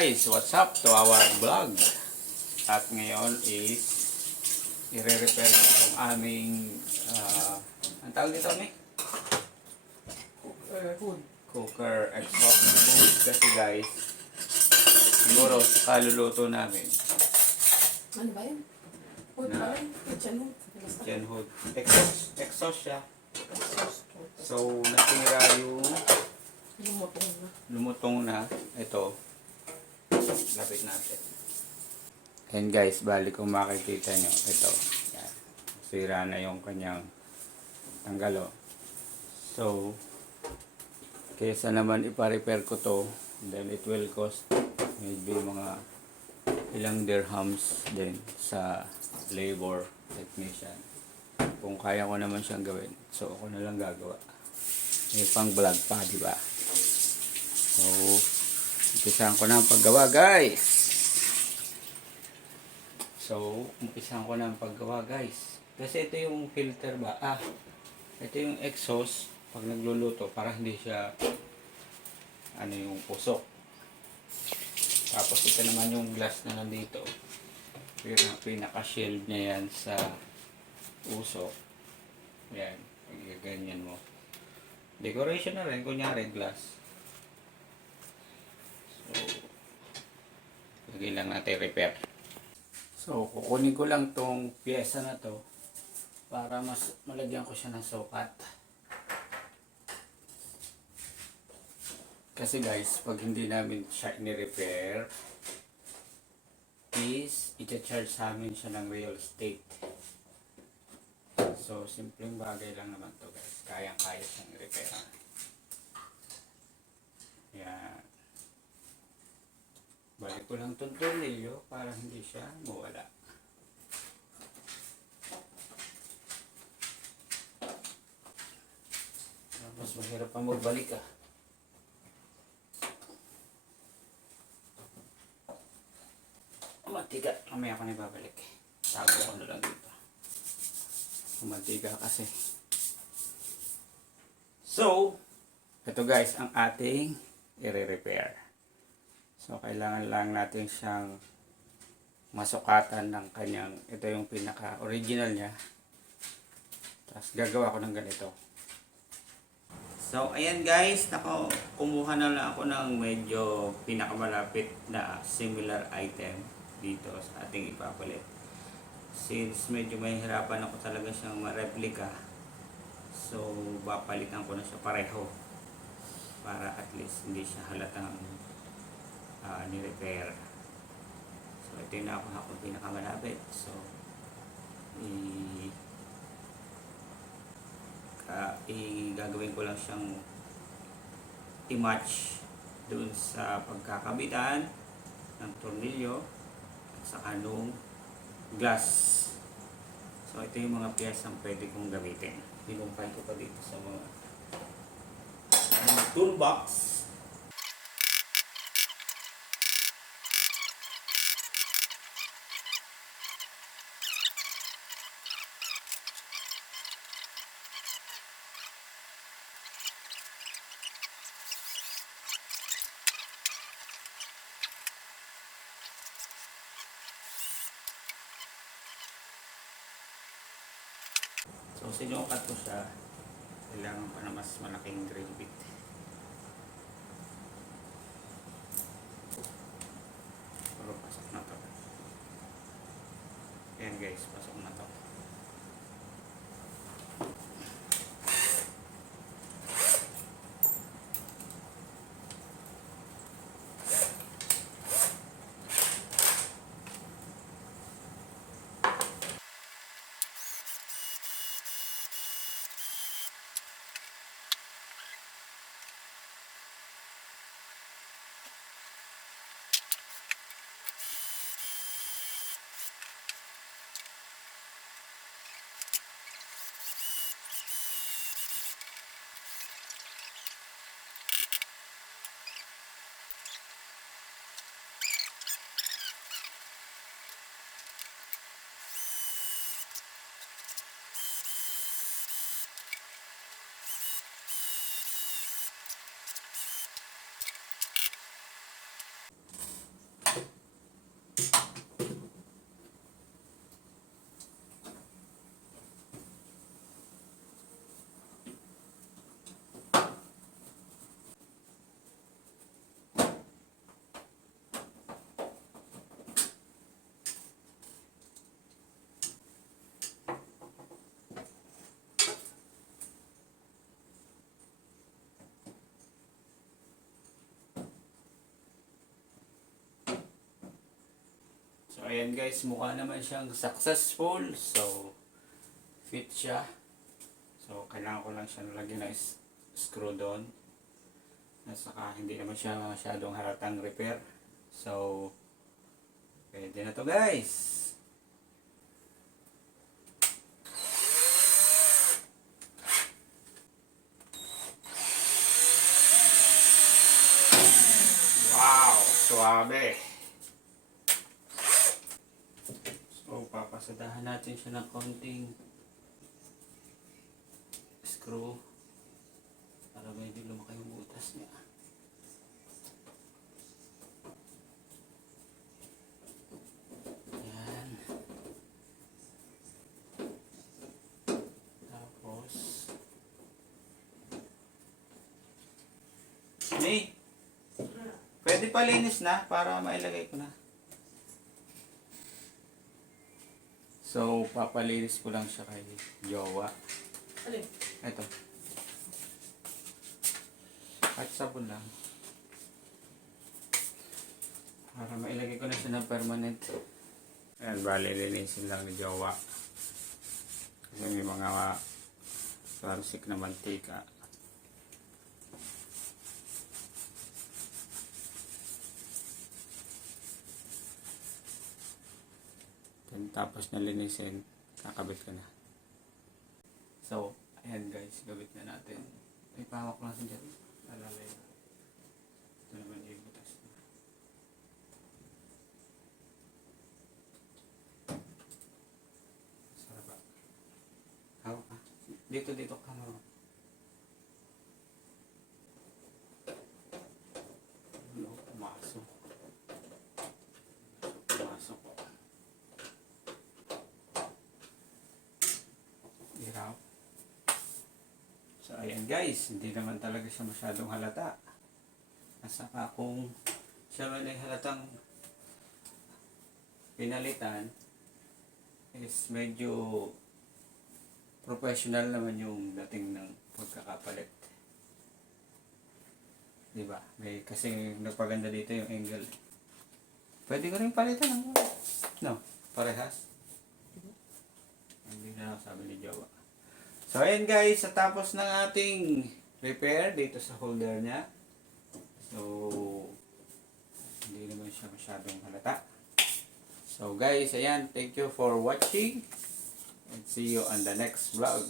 guys, what's up to our vlog? At ngayon is i-repair ko ang aming ang tawag dito kami? Cooker exhaust hood kasi guys siguro sa kaluluto namin Ano ba yun? Hood ba yun? Kitchen hood. Exhaust siya. So nasira yung lumutong na. Ito. Lapit natin. And guys, bali kung makikita nyo, ito. Yan. Sira na yung kanyang tanggalo. So, kaysa naman ipa-repair ko to, then it will cost maybe mga ilang dirhams din sa labor technician. Kung kaya ko naman siyang gawin, so ako na lang gagawa. May pang vlog pa, di ba? So, umpisahan ko na ang paggawa, guys. Kasi ito yung filter ba? Ito yung exhaust pag nagluluto para hindi siya yung pusok. Tapos ito naman yung glass na nandito. Pinaka-shield niya yan sa usok. Yan. Ganyan mo. Decoration na rin. Kunyari glass. So, lagay lang natin repair. So, kukunin ko lang tong pyesa na to para mas malagyan ko siya ng sukat. Kasi guys, pag hindi namin siya ni-repair, is i-charge sa amin siya ng real estate. So, simpleng bagay lang naman to guys. Kayang-kaya siyang i-repair. Yan. Balik ko lang itong tornilyo para hindi siya mawala. Tapos mahirap pa magbalik . Mantika. Mamaya ako na ibabalik. Tago ko na lang dito. Mantika kasi. So, ito guys ang ating i-repair. So, kailangan lang natin siyang masukatan ng kanyang, ito yung pinaka-original niya. Tapos, gagawa ko ng ganito. So, ayan guys, kumuha na lang ako ng medyo pinakamalapit na similar item dito sa ating ipapalit. Since medyo mahihirapan ako talaga siyang ma-replica, so, papalitan ko na siya pareho para at least hindi siya halatang ni-repair. So, ito yung nakuha ko pinakamalapit. So, gagawin ko lang siyang i-match doon sa pagkakabitan ng tornilyo at saka nung glass. So, ito yung mga piyesang pwede kong gamitin. Pinumpay ko pa dito sa mga toolbox. So, sinukat ko siya. Kailangan pa na mas malaking drill bit. Pero pasok na to. Ayan guys, pasok na to. So ayan guys, mukha naman siyang successful. So fit siya. So kailangan ko lang siya lagyan ng screw doon. At saka hindi naman siya masyadong halatang repair. So pwede na to guys. Wow, suabe. So papasadahan natin siya ng konting screw para medyo lumaki yung butas niya. Yan. Tapos May, pwede palinis na para mailagay ko na. So papalinis ko lang siya kay Jowa. Alin? Ito. At sabon lang. Para mailagay ko na siya ng permanent. Ayan, bali linisin lang ni Jowa. Kasi may mga parsik na mantika. Then, tapos na linisin, kakabit ko na. So, ayan guys, gabit na natin. May pahawak lang sa dyan. Alalay. Ito naman yung butas na. Sarap ba? Hawak ka. Dito ka mo. Ano, pumasok. Pumasok. Hirap. So, ayan guys, hindi naman talaga siya masyadong halata. At saka kung siya man ay halatang pinalitan, is medyo professional naman yung dating ng pagkakapalit. Diba? May kasi nagpaganda dito yung angle. Pwede ko rin palitan ng no, parehas. Hindi na sabi ni Jowa. So ayan guys, sa tapos ng ating repair dito sa holder niya. So hindi naman siya masyadong halata. So guys, ayan, thank you for watching and see you on the next vlog.